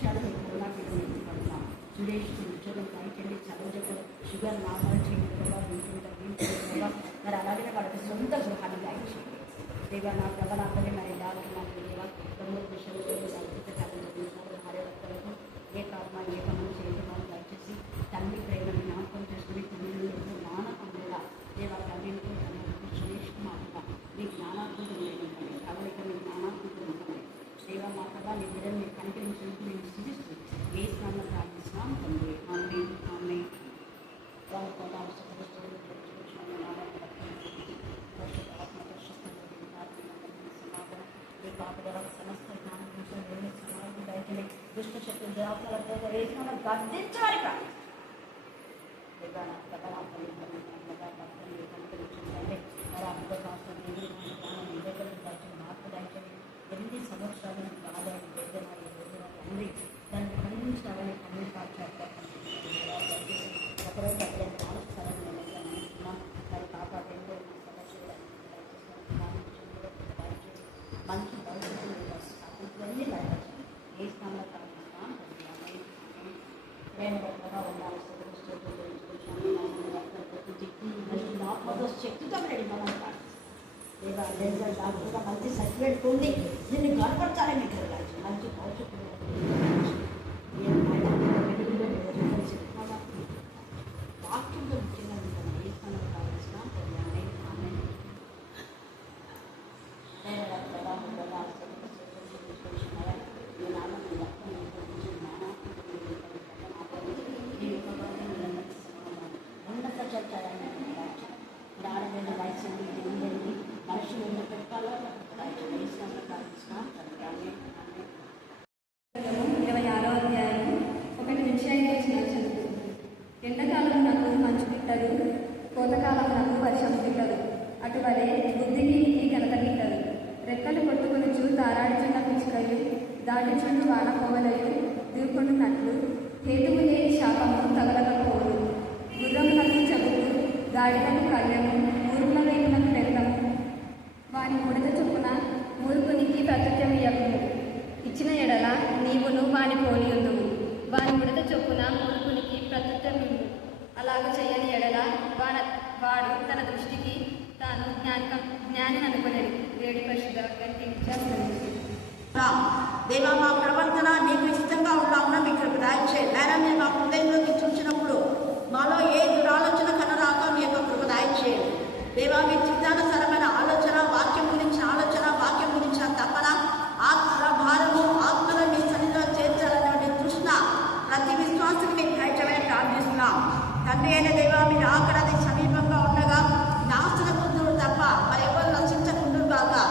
విషయాలు మీకు పడుతున్నాం. సురేష్ ఉద్యోగం పైకెళ్ళి చదవజకు షుగర్ నార్మల్ చేయండి ప్రభావ, వింటుంటారు మరి అలాగే వాళ్ళకి సొంత గృహాన్ని దయచేయండి దేవా. నా ప్రభావ నాకనే మరి డాక్టర్ నాకు దేవా తొమ్మిది విషయాలు భార్యభర్తలకు ఏ కాత్మ ఏ పనులు చేయడం వాళ్ళు దయచేసి తల్లి ప్రేమను జ్ఞాపకం చేసుకుని తల్లిలో జ్ఞానం కూడా దేవా తల్లితో సురేష్ మాటగా మీ జ్ఞానాత్మకం లేదండి, కవలిక మీ జ్ఞానాత్మకం ఉంటుంది దేవా. మా ప్రభావ నీ బిడ్డలు మీరు కనిపించినందుకు మేము స్థితిస్తూ ఏ స్నానం ప్రార్థిస్తున్నాం తండ్రి. ఆమె ఆమె దుష్ట శక్తులు దేవతలతో వేసిన గర్దించాలి మార్పు దాయించండి. ఎన్ని సంవత్సరాలు బాధని తండ్రి దాన్ని ఖండించాలని కన్నీరు కాల్చారు. ఒకరోజు అక్కడ ఆలోచనలు మరి కాపాడేందుకు మంచి భవిష్యత్తు అన్నీ బయటపడి ఏ స్థానంలో కలుగుతున్నాం ప్రేమగా ఉండాలి. శక్తితో రెడీ మనం లేదా డాక్టర్గా మంచి సర్టిఫికేట్ పొంది దీన్ని గడపరచాలి. మీకు మంచి భవిష్యత్తు వాక్యంతో ముఖ్యంగా ఏ స్థానంలో కావాల్సిన తెలియాలి. ఉన్నత చర్చాలని నాడమైన వయసు మనుషులు ఉన్న పెట్టాలో 26వ అధ్యాయం 1 నుంచి 5 వచనాలు చదువుతుంది. ఎండాకాలం నాకు మంచు గిట్టదు, కోతకాలం నాకు వర్షం గిట్టదు. అటువలే బుద్ధికి ఘనత గిట్టదు. రెక్కలు కొట్టుకొనుచు తారాడుచున్న పిచ్చుకలు దాటుచుండు వాన పోవలయు దూకొనున్నట్లు హేతువు లేని శాపము తగలకపోదు. గుర్రములకు చెబుతూ గాడిలకు కళ్ళెము, మూర్ఖుల వేగులకు బెల్లము. వాని ముడత చొప్పున మూర్ఖునికి ప్రత్యుత్తమియ్యకుము. ఇచ్చిన ఎడల నీవును వాని పోలి ఉందువు. వాని ముడత చొప్పున మూర్ఖునికి ప్రత్యుత్తమివ్వు. అలాగ చేయని ఎడల వాడు తన దృష్టికి తాను జ్ఞాని అనుకునేది. వేడి పరిశుద్ధ దేవా, మా ప్రవర్తన నీకు ఇష్టంగా ఉంటామన్నా మీకు దయచేయండి. నేరాన్ని మా హృదయంలోకి చూసినప్పుడు మాలో ఏ దురాలోచన కనరాక మీ యొక్క కృప దయచేయండి. దేవా, మీ చిత్తానుసారమైన ఆలోచన, వాక్యం గురించిన ఆలోచన, వాక్యం గురించిన తపన, ఆత్మ భారము, ఆత్మలో మీ సన్నిధిలో చేర్చాలనే తృష్ణ ప్రతి విశ్వాసానికి మీకు దయచేయమని ప్రార్థిస్తున్నాం. తండ్రి అయిన దేవా, మీరు ఆకడది సమీపంగా ఉండగా నాశన పొందుడు తప్ప మరి ఎవరు నశించకుండు కాగా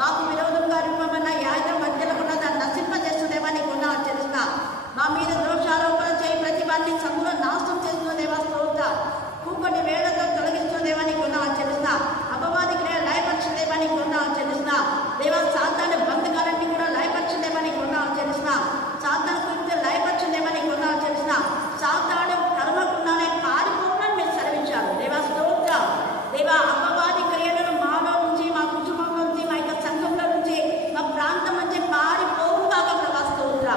మాకు విరోధంగా రూపమైన యాజం మధ్యలో ఉన్న దాన్ని నశింపజేస్తుందేమని కొన్నా తెలుసిన మా మీద దోషారోపణ చేయి ప్రతి వారిని సమూల నాశనం చేస్తుందేవా స్తోత్ర కూపటి వేళతో తొలగిస్తుందేమని కొన్నా తెలుసిన అపవాదికి లయపరచలేమని కొన్నా తెలుసిన దేవా సాతాను బంధకాలన్నీ కూడా లయపరచలేమని కొన్నా తెలుసిన సాతాను గురించి లయపరచలేమని కొన్నా తెలుసిన సాతాను కర్మకుండానే పారిపోవాలని మీరు సెలవించారు. దేవా స్తోత్ర దేవా, అపవాది క్రియలను మాలో నుంచి, మా కుటుంబం నుంచి, మా యొక్క సంఘంలో నుంచి, మా ప్రాంతం నుంచి పారిపోవుగాక ప్రభా స్తోత్ర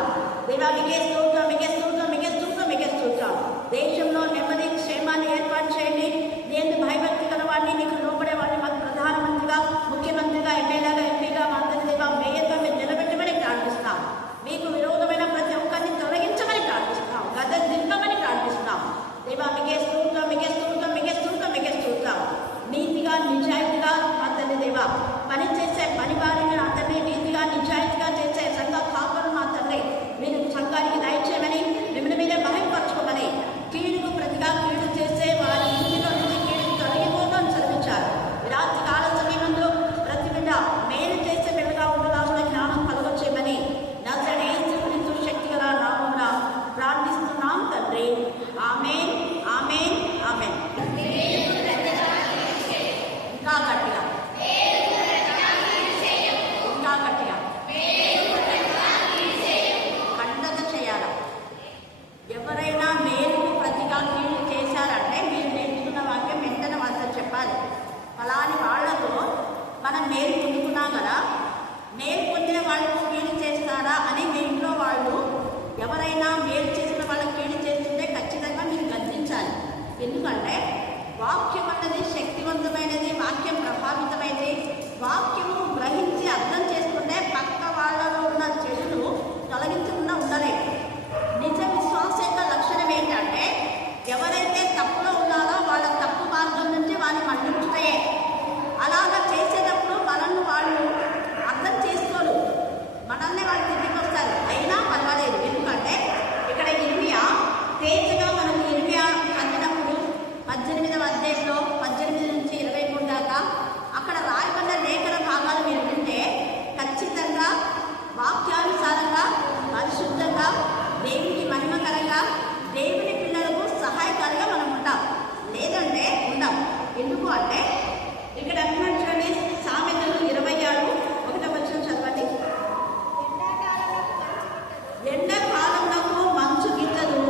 దేవా. మిగే స్తోత్రం, మిగే స్తోత్రం, మిగే స్తోత్రం, మిగే స్తోత్రం. దేశంలో నెమ్మది క్షేమాన్ని ఏర్పాటు చేయండి. నేను భయభక్తి గలవాడిని, నీకు లోపడే వాడిని మాకు ప్రధానమంత్రిగా, ముఖ్యమంత్రిగా, ఎమ్మెల్యేగా, ఎంపీగా మా అందరి దేవా మేయర్గా మీరు నిలబెట్టమని ప్రార్థిస్తున్నాం. మీకు విరోధమైన ప్రతి ఒక్కరిని తొలగించమని ప్రార్థిస్తున్నాం. గద దింపమని ప్రార్థిస్తున్నాం. దేవా మిగే స్తోత్రం, మిగే స్తోత్రం, మిగే స్తోత్రం, మిగే స్తోత్రం. నీతిగా నిజాయితీగా అతన్ని దేవా పనిచేసే పని వారిని అతన్ని నీతిగా నిజాయితీగా చేసే సంఘ కాపరు మా తండ్రి మీరు సంఘానికి దయచేయమని, మిమ్మల్ని మీరే భయంపరచుకోమని, కీడుకు ప్రతిగా కీడు చేసే వారి ఇంటిలో నుంచి కీడుకు తొలగిపోతామని చదివించారు. రాత్రి కాల సమయంలో ప్రతి బిడ్డ మేలు చేసే బిడ్డగా ఉండలాసిన జ్ఞానం కలగొచ్చేయమని నజరేయుని శక్తి గల నామమున ప్రార్థిస్తున్నాం తండ్రి. ఆమేన్, ఆమేన్, ఆమేన్. వాక్యం అన్నది శక్తివంతమైనది, వాక్యం ప్రభావితమైనది. వాక్యము గ్రహించి అర్థం చేసుకుంటే పక్క వాళ్ళలో ఉన్న చెడును తొలగించకుండా ఉండలేదు. నిజ విశ్వాస యొక్క లక్షణం ఏంటంటే ఎవరైతే తప్పులో ఉన్నారో వాళ్ళ తప్పు మార్గం నుంచి వారిని మళ్ళించుతాయే. అలాగా చేసేటప్పుడు మనల్ని వాళ్ళు అర్థం చేసుకోరు, మనల్ని వాళ్ళు తిరిగి వస్తారు. అయినా పర్వాలేదు, ఎందుకంటే ఇక్కడ ఇర్మియా తేజగా మనం ఇర్మియా చదివినప్పుడు 18వ అధ్యాయంలో 18 నుంచి 23 దాకా అక్కడ రాయబడ్డ లేఖన భాగాలు మీరు వింటే ఖచ్చితంగా వాక్యానుసారంగా పరిశుద్ధంగా దేవునికి మహిమకరంగా దేవుని పిల్లలకు సహాయకారిగా మనం ఉంటాం, లేదంటే ఉండం. ఎందుకు అంటే ఇక్కడ చూడండి, సామెతలు 26:1 చదవండి. ఎండాకాలంలో మంచు గిట్టదు,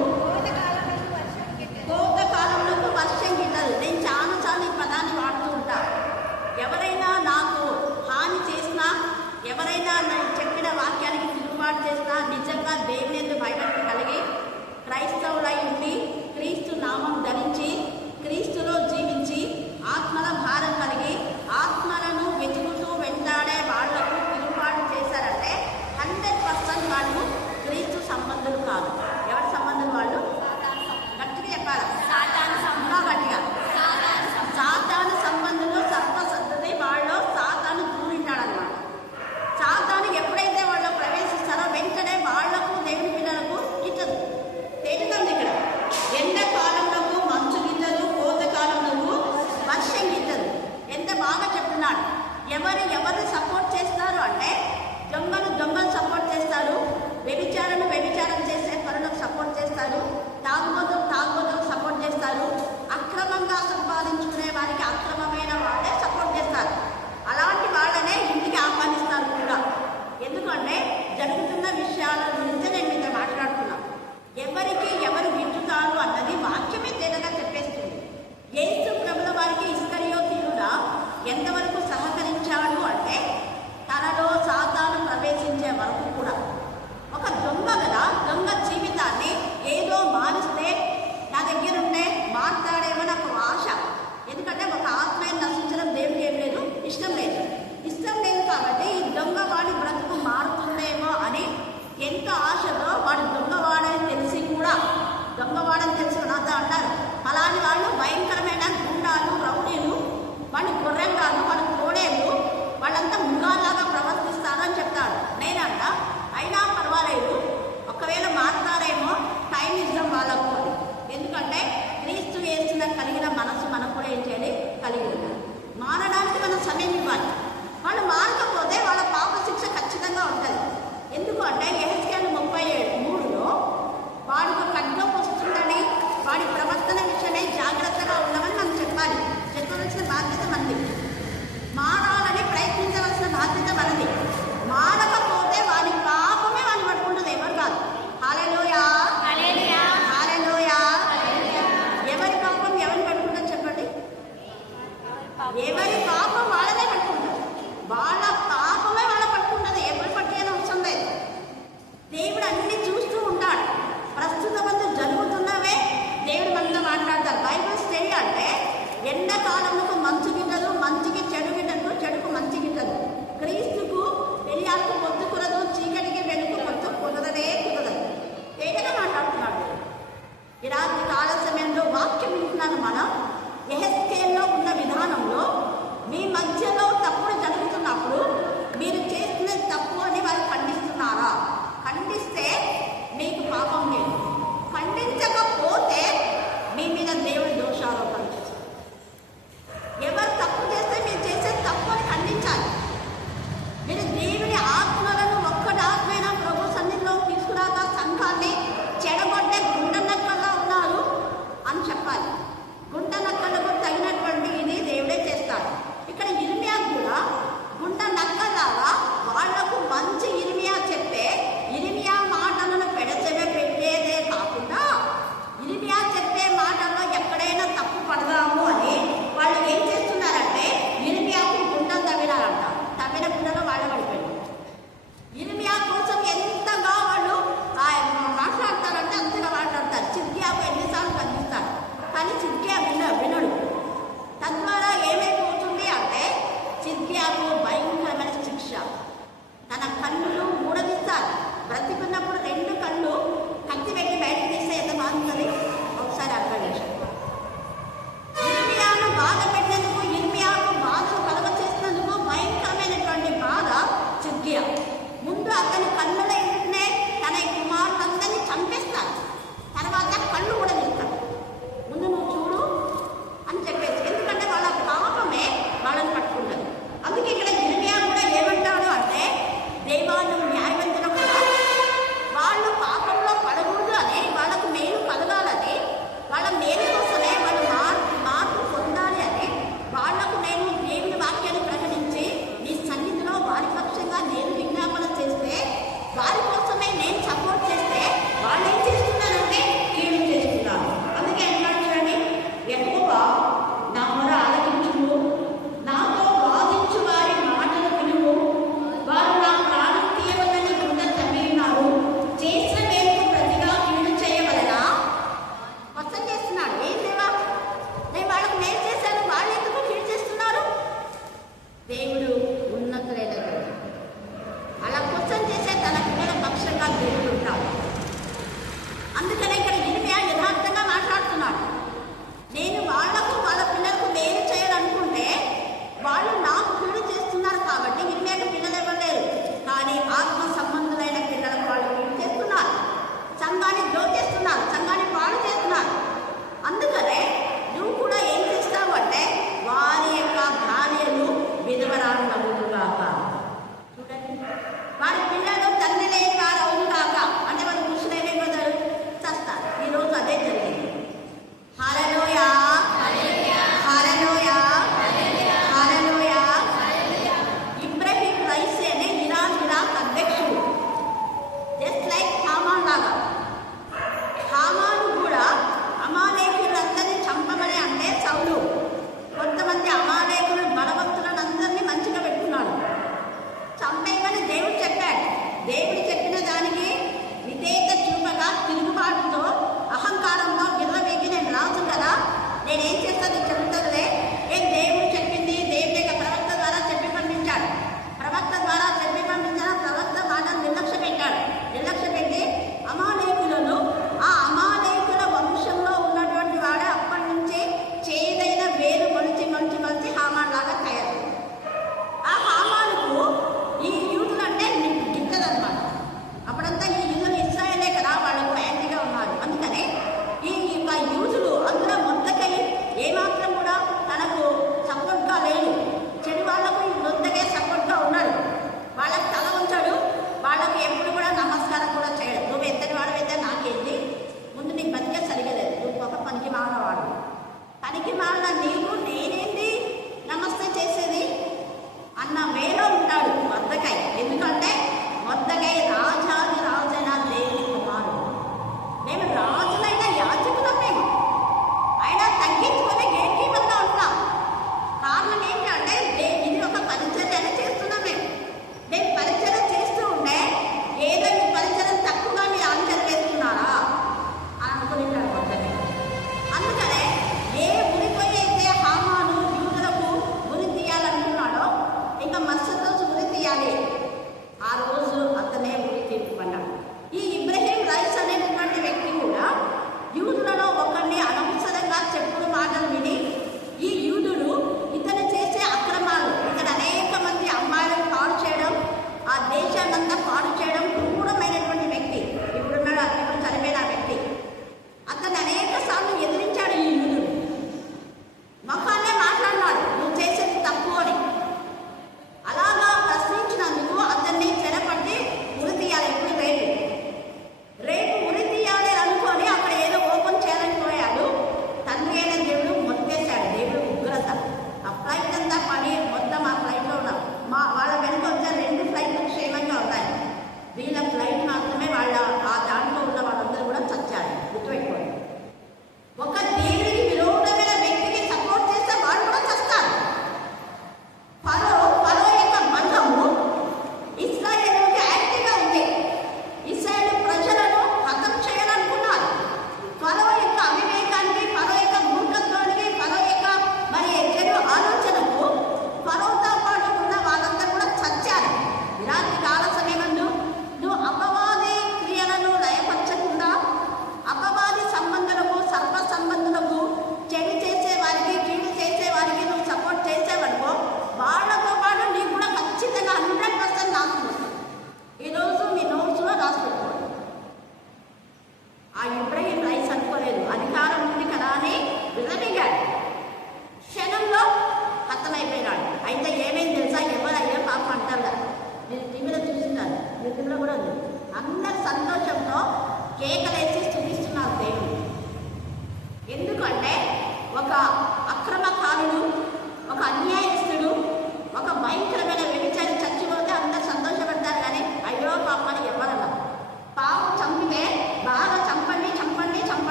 కోత కాలంలో వర్షం గిట్టదు. నేను చాలాసార్లు ఈ పదాన్ని వాడుతూ ఉంటా. ఎవరైనా నాకు హాని చేసినా, ఎవరైనా నేను చెప్పిన వాక్యానికి తిరుగుబాటు చేసినా, నిజంగా దేవుని యందు భయభక్తి కలిగి క్రైస్తవులై ఉండి క్రీస్తు నామం ధరించి క్రీస్తులో జీవించి ఆత్మల భారం కలిగి ఆత్మలను వెతుకుతూ వెంటాడే వాళ్లకు తిరుగుబాటు చేశారంటే 100% వాళ్ళు క్రీస్తు సంబంధులు కాదు. ఎవరి సంబంధులు వాళ్ళు? గట్టిగా చెప్పాలా? గట్టిగా సాతాను సంబంధులు సర్వసద్ధి వాళ్ళు. సాతాను దూరింటాడన్నమాట. సాతాను ఎప్పుడైతే వాళ్ళు ప్రవేశిస్తారో వెంటనే వాళ్లకు దేవుని పిల్లలకు గిట్టదు. తేలుతుంది ఇక్కడ. ఎండాకాలంలో మంచు గిట్టదు, కోత కాలంలో వర్షం గిట్టదు. ఎంత బాగా చెప్తున్నాడు. ఎవరిని సపోర్ట్ చేస్తారు అంటే దొంగలు సపోర్ట్ చేస్తారు, వ్యభిచారం చేసే పనులకు సపోర్ట్ చేస్తారు, తాగుబోతులకు సపోర్ట్ చేస్తారు, అక్రమంగా సంపాదించుకునే వారికి అక్రమమైన వాళ్ళే సపోర్ట్ చేస్తారు. అలాంటి వాళ్ళనే ఇంటికి ఆహ్వానిస్తారు కూడా. ఎందుకంటే జరుగుతున్న విషయాల గురించి నేను మీతో మాట్లాడుతున్నా. ఎవరు వింటున్నారు అన్నది వాక్యమే తేలిగా చెప్పేస్తుంది. యేసు ప్రభుల వారికి ఇస్కరియోతీయుడా ఎంతవరకు సహకరించాడు అంటే తనలో సాతాను ప్రవేశించే వరకు కూడా. ఒక దొంగ కదా, దొంగ జీవితాన్ని ఏదో మారిస్తే నా దగ్గరుండే మాట్లాడేమో నాకు ఆశ. ఎందుకంటే ఒక ఆత్మీయం నశించడం దేవుడికి ఏం లేదు, ఇష్టం లేదు కాబట్టి ఈ దొంగ వాడి బ్రతుకు మారుతుందేమో అని ఎంతో ఆశతో వాడు దొంగవాడని తెలిసి కూడా, దొంగవాడని తెలిసి నాతో అంటారు అలాంటి వాళ్ళు భయంకరమైన గుండాలు, రౌడీలు, వాళ్ళు గొర్రెం కాదు, వాళ్ళు కోడేలు, వాళ్ళంతా మృగాల్లాగా ప్రవర్తిస్తారని చెప్తాడు. నేనంట అయినా పర్వాలేదు, ఒకవేళ మాట్లాడేమో టైం ఇద్దాం వాళ్ళకు. ఎందుకంటే క్రీస్తు యేసున కలిగిన మనసు మనకు కూడా ఏం చేయాలి, కలిగి ఉండాలి. మారడానికి మనం సమయం ఇవ్వాలి. వాళ్ళు మారకపోతే వాళ్ళ పాప శిక్ష ఖచ్చితంగా ఉంటుంది. ఎందుకు అంటే యెహెజ్కేలు 37:3లో వాడికి ఖడ్గం వస్తుందని వాడి ప్రవర్తన విషయమే జాగ్రత్తగా ఉండమని మనం చెప్పాలి. చెప్పవలసిన బాధ్యత మనది. మారాలని ప్రయత్నించవలసిన బాధ్యత మనది. మారకపోతే వాడి పాపమే వాడిని పట్టుకుంటుంది, ఎవరు కాదు. హల్లెలూయా, హల్లెలూయా. ఎవరి పాపం ఎవరిని పట్టుకుంటుంది చెప్పండి? ఎవరి పాపం వాళ్ళనే పట్టుకుంటుంది. వాళ్ళ పాపమే వాళ్ళ పట్టుకుంటుంది, ఎవరు పట్టుకునే అవసరం లేదు. దేవుడు అన్ని చూస్తూ ఉంటాడు. ప్రస్తుతం జరుగుతున్నవే దేవుడు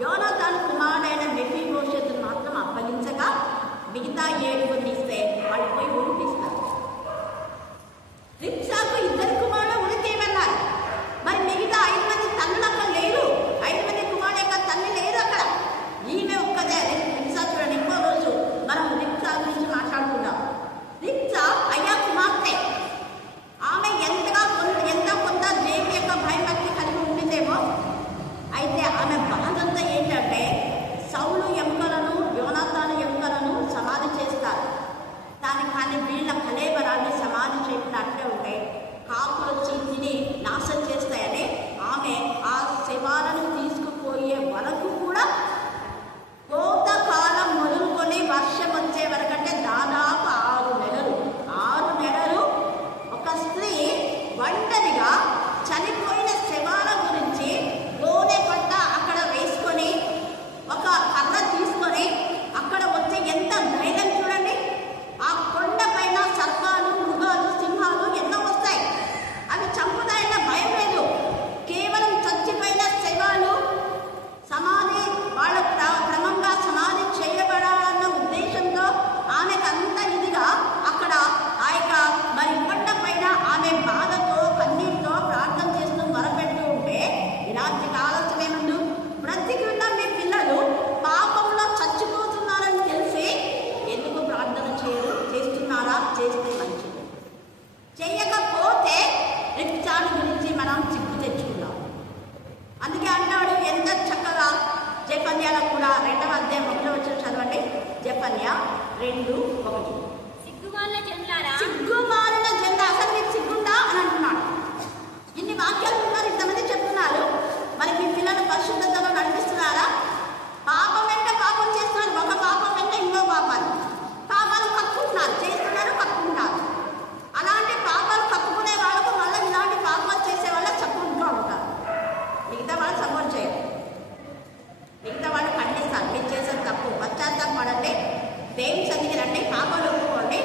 యోనాతాను కుమారుడైన మెఫీబోషెతును మాత్రం అప్పగించగా మిగతా 7 ఇస్తే వాళ్ళు పోయి ఉడిపిస్తారు. రిబ్సాకు 2 కుమారులు ఉడికి వెళ్ళారు. మరి మిగతా 5 మంది తల్లులు అక్కడ లేరు. 5 మంది కుమారుల యొక్క తల్లి లేదు అక్కడ. ఈమె ఒక్కదే రిబ్సా. చూడండి, ఇంకో రోజు మనం రిబ్సా గురించి మాట్లాడుకుందాం. రిబ్సా అయ్యా కుమార్తె. ఆమె ఎంతో కొంత దేవుని యొక్క భయభక్తి కలిగి ఉండిందేమో. అయితే ఆమె బాధంతా ఏంటంటే సౌలు ఎముకలను యోనాతాను ఎముకలను సమాధి చేస్తారు. కానీ వీళ్ళ కళేబరాన్ని సమాధి చేయకుండా అట్లే ఉంటే కాకులు వచ్చి తిని నాశనం చేస్తాయని ఆమె ఆ శవాలను తీసుకుపోయే వరకు కూడా కోతకాలం మొదలుకొని వర్షం వచ్చే వరకంటే దాదాపు 6 నెలలు ఒక స్త్రీ ఒంటరిగా చనిపోయిన శవాల గురించి గోనె పట్ట అక్కడ వేసుకొని ఒక కర్ర తీసుకొని అక్కడ వచ్చే ఎంత ధైర్యం చూడండి. ఆ కొండ పైన సర్పాలు, మృగాలు, సింహాలు ఎన్నో వస్తాయి. అవి చంపుతాయన్న భయం లేదు. కేవలం చచ్చిపోయిన శవాలు సమాధి వాళ్ళ క్రమంగా సమాధి చేయబడాలన్న ఉద్దేశంతో ఆమెకు అంత ఇదిగా అక్కడ ఆ యొక్క మరి కొండ పైన ఆమె బాధతో కన్నీటితో ప్రార్థన చేస్తూ మొరపెడుతూ ఉంటే ఇలాంటి ఆలోచన బ్రతికి ఉన్న మీ పిల్లలు పాపంలో చచ్చిపోతున్నారని తెలిసి ఎందుకు ప్రార్థన చేస్తున్నారా? చేస్తే మంచిది. చెయ్యకపోతే రిబ్సాను గురించి మనం చిక్కు తెచ్చుకున్నాం. అందుకే అన్నాడు ఎంత చక్కగా జెఫన్యాలో కూడా 2వ అధ్యాయం 1వ వచనం చదవండి. జెఫన్యా 2:1. సిగ్గుమాలిన జనులారా, అసలు మీకు సిగ్గుందా అని అంటున్నాడు. ఇన్ని వాక్యాలు ఉన్నారు, ఇంతమంది చెప్తున్నారు. మరి మీ పిల్లలు పరిశుద్ధతలో నడిపిస్తున్నారా? పాపం వెంట పాపం చేస్తున్నారు. ఒక పాపం వెంట ఇంకో పాపాలు కప్పుకుంటున్నారు, చేస్తున్నారు, కప్పుకుంటున్నారు. అలాంటి పాపాలు కప్పుకునే వాళ్ళకు మళ్ళీ ఇలాంటి పాపాలు చేసే వాళ్ళకి చెప్పుకుంటూ ఉంటారు. మిగతా వాళ్ళు సపోర్ట్ చేయరు, మిగతా వాళ్ళు ఖండిస్తారు. మీరు చేసేది తప్పు, పశ్చాత్తాపడండి, దేవుని సన్నిధికి రండి, పాపాలు ఒప్పుకోండి,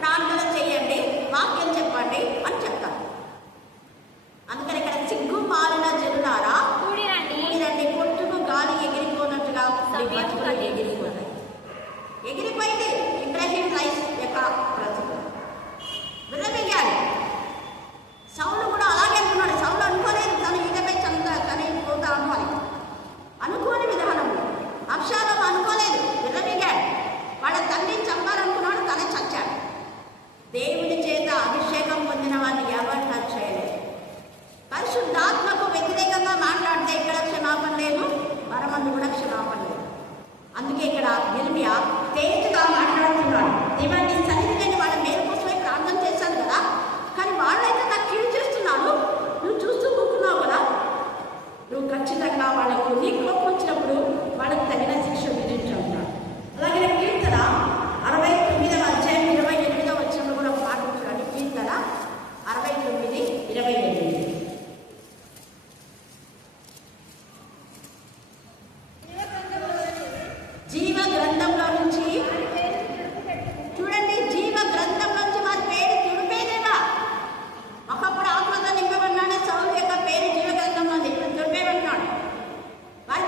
ప్రార్థన చేయండి, వాక్యం చెప్పండి అని చెప్తారు. అందుకని ఇక్కడ సిగ్గు మారిన జనులారా కూడిరండి, పొట్టుకు గాలి ఎగిరిపోయినట్టుగా ఎగిరిపోతాయి. ఎగిరిపోయింది ఇబ్రాహీం రైస్ యొక్క బ్రతుకు. విరమిగాడు. సౌలు కూడా అలాగే అనుకున్నాడు. సౌలు అనుకోలేదు తను ఈటపై చనిపోతాను అని. అనుకోని విధానం. అబ్షాలోము అనుకోలేదు, విరమిగాడు. వాళ్ళ తండ్రిని చంపాలనుకున్నాడు, తనే చచ్చాడు. దేవుని చేత అభిషేకం పొందిన వారిని ఎవరు టచ్ చేయలేదు. పరిశుద్ధాత్మకు వ్యతిరేకంగా మాట్లాడితే ఇక్కడ క్షమాపణ లేదు, పరమందు కూడా క్షమాపణ లేదు. అందుకే ఇక్కడ ఇర్మియా తేజగా మాట్లాడుతున్నాడు. దేవాన్ని సన్నిధి లేని వాళ్ళ మేలు కోసమే ప్రార్థన చేశాను కదా, కానీ వాళ్ళైతే నాకు కీడు చేస్తున్నాను, నువ్వు చూస్తూ కూర్చున్నావు కదా. నువ్వు ఖచ్చితంగా వాళ్ళకు నీ కోపం వచ్చినప్పుడు వాళ్ళకు తగిన శిక్ష విధించుంటాడు. అలాగే కీర్తన 69వ అధ్యాయం 28వ వచనంలో కూడా ఒక మాట చూడండి. కీర్తన 69:28. జీవ గ్రంథంలో నుంచి చూడండి, జీవ గ్రంథం నుంచి వారి పేరు తుడిపేదేవా. ఒకప్పుడు ఆత్మతో నింపబడినాడే సౌలు యొక్క పేరు జీవ గ్రంథంలో ఉంది, ఇప్పుడు తుడిపేయబడినాడు. వారి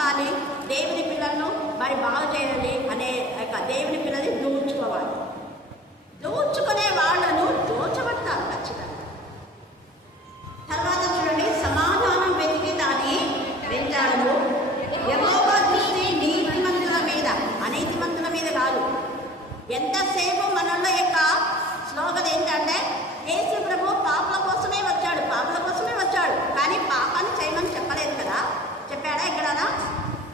చంపాలి, దేవుని పిల్లలను మరి బాగు చేయాలి అనే దేవుని పిల్లల్ని దోచుకోవాలి. దోచుకునే వాళ్ళను దోచబడతారు ఖచ్చితంగా. తర్వాత చూడండి, సమాధానం వెతికి దాన్ని వెంటాడు. యెహోవా దృష్టి నీతిమంతుల మీద, అనీతిమంతుల మీద కాదు. ఎంతసేపు మనలో యొక్క స్లోగన్ ఏంటంటే, యేసు ప్రభు పాపల కోసమే వచ్చాడు, పాపల కోసమే వచ్చాడు, కానీ పాపాన్ని చేయమని చెప్పలేదు కదా. చెప్పాడా ఎక్కడనా?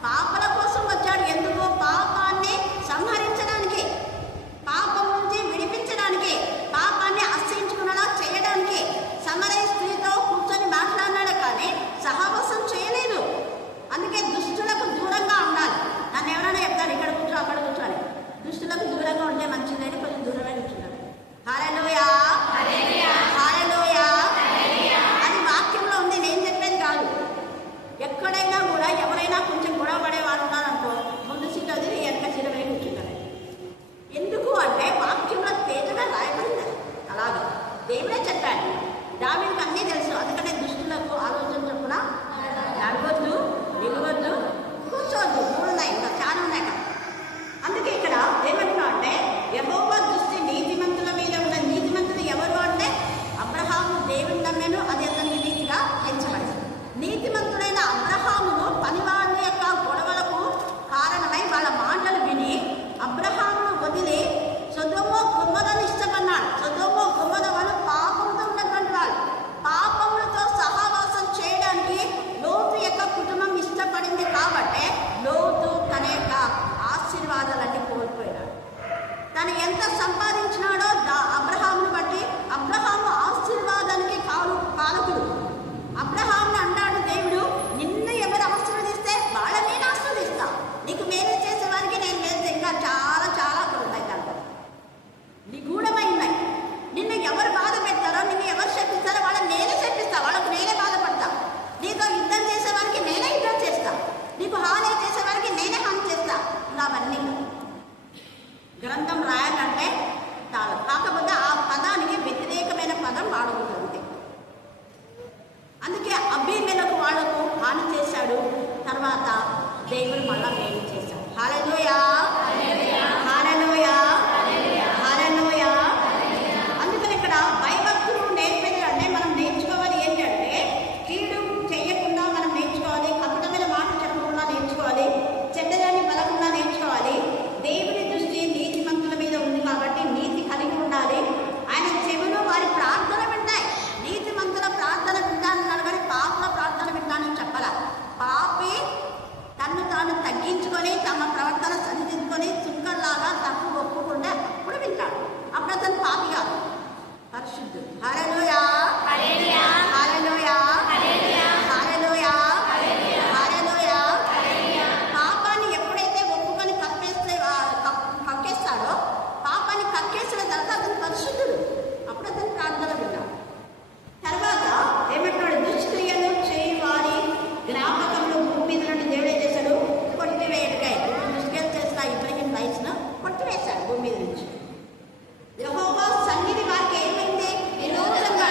పాపల కోసం వచ్చాడు. ఎందుకు? పాపాన్ని సంహరించడానికి, పాపం నుంచి విడిపించడానికి, పాపాన్ని అసహించుకునేలా చేయడానికి. సమరయ స్త్రీతో కూర్చొని మాట్లాడినాడు కానీ సహవాసం చేయలేదు. అందుకే దుష్టులకు దూరంగా ఉండాలి. నన్ను ఎవరైనా చెప్తాను ఇక్కడ కూర్చో అక్కడ కూర్చోని, దుష్టులకు దూరంగా ఉంటే మంచిదని కొంచెం దూరమే కూర్చున్నాడు. హల్లెలూయా, హల్లెలూయా. అది వాక్యంలో ఉంది, నేను చెప్పేది కాదు. ఎక్కడైనా కూడా ఎవరైనా కొంచెం గొడవ పడే వాళ్ళు ఉన్నారనుకో, ముందు సీట్ అది వెనక సీట్ వేసి కూర్చుంటారు. ఎందుకు అంటే వాక్యంలో తేజగా రాయబడింది. అలాగా దేవుడే చెప్పాడు. దావీదుకు అన్నీ తెలుసు. అందుకనే దుష్టులకు ఆలోచన చొప్పున నడవద్దు, నిలవద్దు, కూర్చోవద్దు. 3 ఉన్నాయి, ఇంకా చాలా ఉన్నాయి కదా. అందుకే ఇక్కడ ఏమంటున్నా అంటే, యెహోవా దృష్టి నీతిమంతుల మీద ఉన్న. నీతిమంతులు ఎవరు అంటే, అబ్రహాము దేవుని నమ్మెను, అది అతనికి నీతిగా ఎంచబడింది. నీతిమంతుడైన అబ్రహామును పనివాళ్ళ యొక్క గొడవలకు కారణమై వాళ్ళ మాటలు విని అబ్రహామును వదిలి సొదొమ గొమొరను ఇష్టపడ్డాడు. సొదొమ గొమొర వాళ్ళు పాపంతో ఉన్నటువంటి వాళ్ళు. పాపములతో సహవాసం చేయడానికి లోతు యొక్క కుటుంబం ఇష్టపడింది కాబట్టి లోతు తన యొక్క ఆశీర్వాదాలన్నీ కోల్పోయినాడు. తను ఎంత సంపాదించినాడో అబ్రహామును బట్టి, అబ్రహాము ఆశీర్వాదానికి కారకుడు. అబ్రహామును అన్నాడు దేవుడు, నిన్ను ఎవరు ఆశీర్వదిస్తే వాళ్ళని నేను ఆశీర్వదిస్తా. నీకు మేలు చేసే వారికి నేను మేలు. ఇంకా చాలా చాలా అక్కడ ఉన్నాయి, దాంట్లో నిగూఢమై ఉన్నాయి. నిన్ను ఎవరు బాధ పెడతారో, నిన్ను ఎవరు శపిస్తారో వాళ్ళని నేనే శపిస్తా, వాళ్ళకు నేనే బాధపడతా. నీతో యుద్ధం చేసే వారికి నేనే యుద్ధం చేస్తా, నీకు హాని చేసే వారికి నేనే హాని చేస్తా. ఇంకా అవన్నీ గ్రంథం రాయాలంటే చాలు. కాకపోతే ఆ పదానికి వ్యతిరేకమైన పదం వాడకూడదు. అందుకే అబీమెలకు వాళ్లకు హాని చేశాడు, తర్వాత దేవుడు మళ్ళా మేలు చేశాడు. హల్లెలూయా, హల్లెలూయా, హల్లెలూయా. అందుకని ఇక్కడ భయభక్తులు నేర్పేది అంటే మనం నేర్చుకోవాలి ఏంటంటే, కీడు చెయ్యకుండా మనం నేర్చుకోవాలి, కపటమైన మాట చెప్పకుండా నేర్చుకోవాలి, చెడ్డదాన్ని బలకుండా నేర్చుకోవాలి. దేవుని దృష్టి నీతిమంతుల మీద ఉంది కాబట్టి నీతి కలిగి ఉండాలి. ఆయన చెవులు వారి ప్రార్థన వింటాయి. నీతిమంతుల ప్రార్థన వింటానన్నాడు కానీ పాపల ప్రార్థన వింటానని చెప్పాల. పాపి తన్ను తాను తగ్గించుకొని తమ ప్రవర్తన సరిదిద్దుకొని చుక్కల్లాగా తప్పు ఒప్పుకుంటే అప్పుడు వింటాడు. అప్పుడు అతను పాపి కాదు, పరిశుద్ధుడు. హల్లెలూయా, హల్లెలూయా, హల్లెలూయా, హల్లెలూయా. పాపాన్ని ఎప్పుడైతే ఒప్పుకొని కక్కేస్తాడో, పాపాన్ని కక్కేసిన తర్వాత అతను పరిశుద్ధుడు. అప్పుడు అతను ప్రార్థన విన్నాడు. తర్వాత ఏమంటున్నాడు? దుష్క్రియలు చేయి వారి జ్ఞాపకంలో భూమి మీద నుండి దేవుడే చేశాడు కొట్టివేయటకై. దుష్క్రియలు చేసిన ఇబ్రహీం రైస్ను కొట్టివేశాడు భూమి మీద నుంచి. యెహోవా సన్నిధి వారికి ఏమైంది? విరోధంగా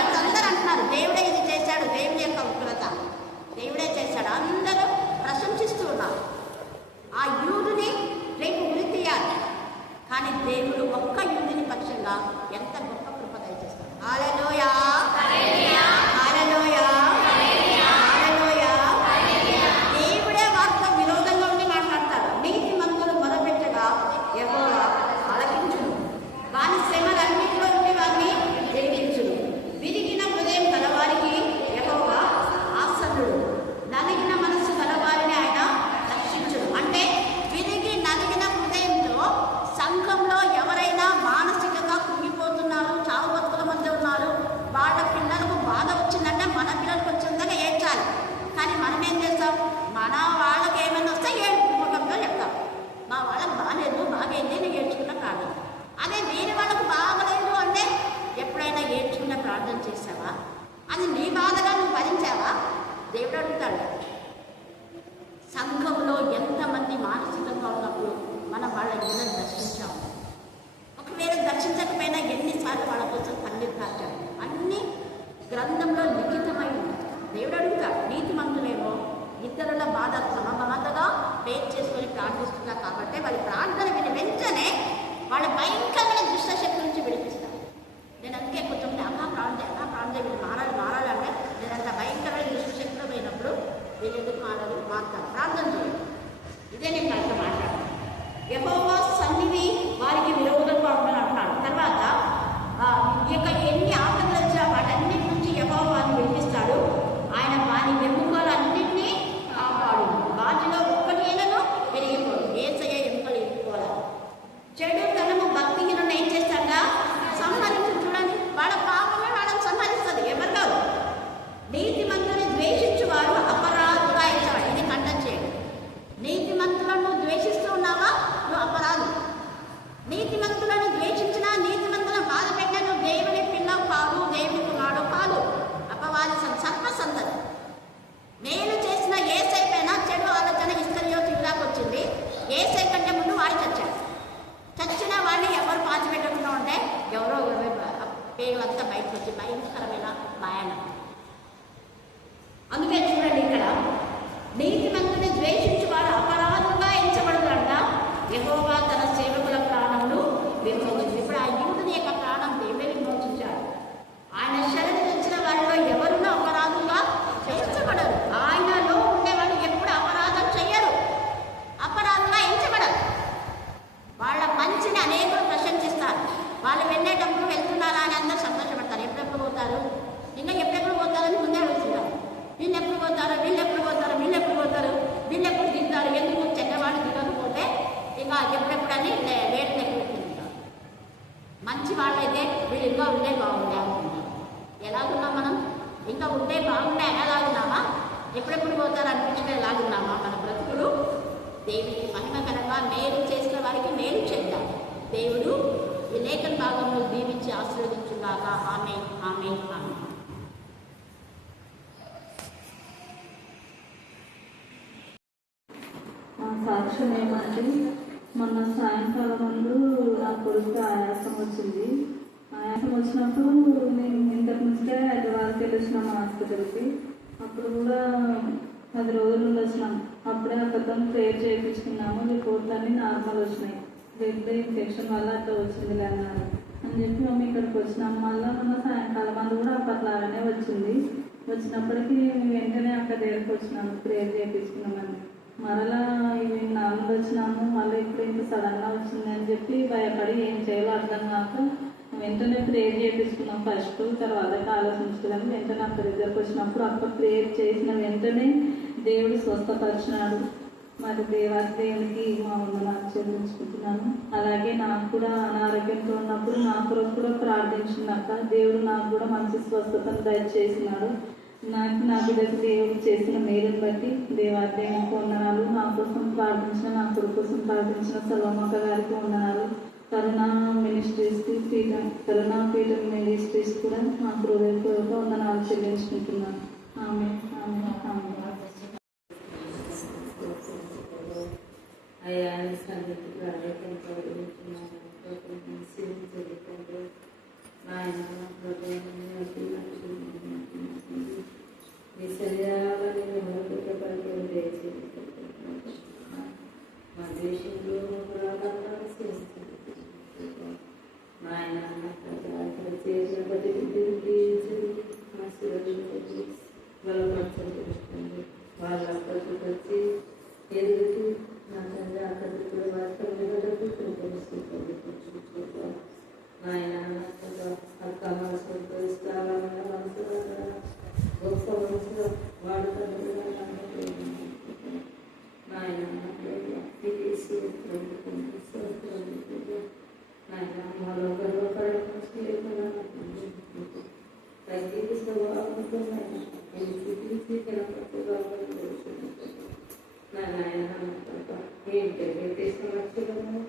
అంతా బయటకు వచ్చి భయంకరమైన భయానం. అందుకే చూడండి ఇక్కడ, నీతిమంతుని ద్వేషించి వాడు అపరాధంగా ఎంచబడతాడ, యెహోవా తన సేవకుల ప్రాణంను విమోచించి. ఇప్పుడు ఆ యూదుని యొక్క ప్రాణం దేవుడే విమోచించాడు. ఆయన శరణు తెచ్చిన వారిలో ఎవరున్నా అపరాధంగా ఎంచబడరు. ఆయనలో ఉండేవాళ్ళు ఎప్పుడు అపరాధం చెయ్యరు, అపరాధంగా ఎంచబడరు. వాళ్ళ మంచిని అనేకులు ప్రశంసిస్తారు. వాళ్ళు వెళ్ళేటప్పుడు వెళ్తున్నారా అని అందరూ సంతోషపడతారు. ఎప్పుడెప్పుడు పోతారు, ఇంకా ఎప్పుడెప్పుడు పోతారని ముందే వెళ్తున్నారు. వీళ్ళు ఎప్పుడు పోతారు, వీళ్ళు ఎప్పుడు పోతారు, వీళ్ళు ఎప్పుడు పోతారు, వీళ్ళు ఎప్పుడు దిగుతారు. ఎందుకు చెడ్డవాడు దిగకపోతే ఇంకా ఎప్పుడెప్పుడని వేట్లు ఎక్కువ పెట్టుకుంటారు. మంచి వాళ్ళైతే వీళ్ళు ఇంకా ఉంటే బాగుండే అనుకుంటారు. ఎలాగున్నాం మనం? ఇంకా ఉంటే బాగుండే ఎలాగున్నామా? ఎప్పుడెప్పుడు పోతారు అనిపించిన ఎలాగున్నామా? మన బ్రతుకులు దేవుడికి మహిమకరంగా మేలు చేసిన వారికి మేలు చేద్దాం. దేవుడు ఈ లేఖన భాగంలో దీవించి ఆశీర్వదించుగాక. ఆమేన్, ఆమేన్, ఆమేన్. మా సాక్ష్యం ఏమంటే, మొన్న సాయంకాలం ముందు నా కొడుకు ఆయాసం వచ్చింది. ఆయాసం వచ్చినప్పుడు నేను ఇంతకు ముందే హైదరాబాద్కి వెళ్ళొచ్చినాము హాస్పిటల్కి. అప్పుడు కూడా 10 రోజులు వచ్చినాం. అప్పుడే అక్కడ ప్రేయర్ చేయించుకున్నాము. రిపోర్ట్లన్నీ నార్మల్ వచ్చినాయి. బ్లడ్ ఇన్ఫెక్షన్ వల్ల అట్లా వచ్చింది అన్నారు అని చెప్పి మేము ఇక్కడికి వచ్చినాం. మళ్ళీ మొన్న సాయంకాలం అందు కూడా అప్పట్లాగానే వచ్చింది. వచ్చినప్పటికీ మేము వెంటనే అక్కడ దగ్గరికి వచ్చినాము, ప్రేయర్ చేయించుకున్నామని. మరలా ఇవి నార్మల్ వచ్చినాము, మళ్ళీ ఇప్పుడు ఇంత సడన్గా వచ్చింది అని చెప్పి భయపడి ఏం చేయాలో అర్థం కాక వెంటనే ప్రేయర్ చేయించుకున్నాం ఫస్ట్. తర్వాత ఆలోచించుకున్నాము. వెంటనే అక్కడ దగ్గరకు వచ్చినప్పుడు అక్కడ ప్రేయర్ చేసిన వెంటనే దేవుడు స్వస్థపరిచినాడు. మరి దేవునికి మా వందనాలు చెల్లించుకుంటున్నాను. అలాగే నాకు కూడా అనారోగ్యంతో ఉన్నప్పుడు నా కొరకు కూడా ప్రార్థించినాక దేవుడు నాకు కూడా మంచి స్వస్థతను దయచేసినాడు. నా బిడ్డకు దేవుడు చేసిన మేలుని బట్టి దేవునికి వందనాలు. నా కోసం ప్రార్థించిన, నా కొడుకు కోసం ప్రార్థించిన సర్వమ్మక్క గారికి వందనాలు. కరుణా పీఠం మినిస్ట్రీస్ కూడా నా హృదయపూర్వక వందనాలు చెల్లించుకుంటున్నాను. ఆమె ఆమె ఆమె అయ్యా సంగతి ప్రార్థించండి. ఆయన మీ శరీరాలను మా దేశంలో ఆయన చేసిన ప్రతి బలపరచండి. వాళ్ళ వచ్చి ఎదుగుతూ నా తండ్రి అక్కడ కూడా వాస్తవం ఆయన అక్క మనసు పరిష్కారమైన మనసు గొప్ప మనసు వాడుతుంది. ఆయన ఆయన మరో గర్వపడడం తగ్గి స్వభావంతున్నాయి ఏంటంటే సమస్యలను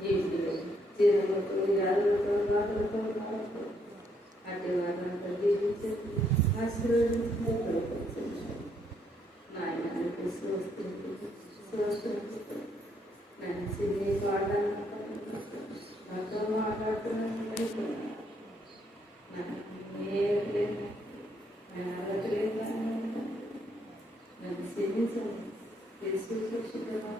జీవితంలో చిరమతో జాగ్రత్త బాధలతో అటు వారినంతా జీవించండి, ఆశీర్వదించండి. నాయనానికి స్వస్థించండి. సినీ పాడడానికి మాట్లాడుతున్నాను. నన్ను సిద్ధించండి. తెలుసు శుభ్రమైన